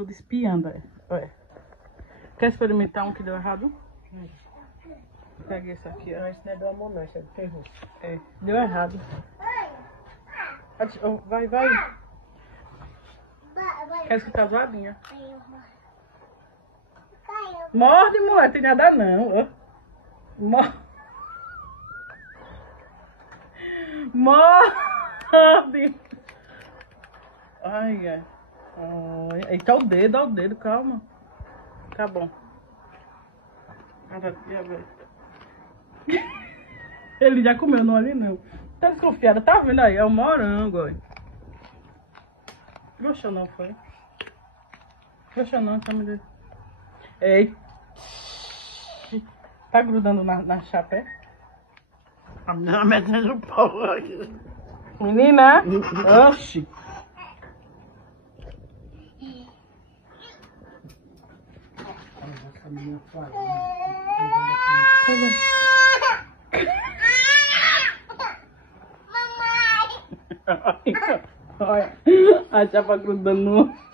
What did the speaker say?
tudo espiando, olha. Quer experimentar um que deu errado? Pega esse aqui, ó. Não, isso não é do amor, não, isso é do terror. É, deu errado. Vai, vai. Quer escutar zoadinha? Morde, mulher, tem nada não. Morde. Morde. Ai, ai. Eita, o dedo, calma. Tá bom. Ele já comeu, não ali não. Tá desconfiada, tá vendo aí? É o morango, ó. Gostou não, foi? Gostou não, tá me dando. Ei. Tá grudando na chapé? A menina metendo o pau aqui. Menina! Oxi! Olha, a chapa grudando no...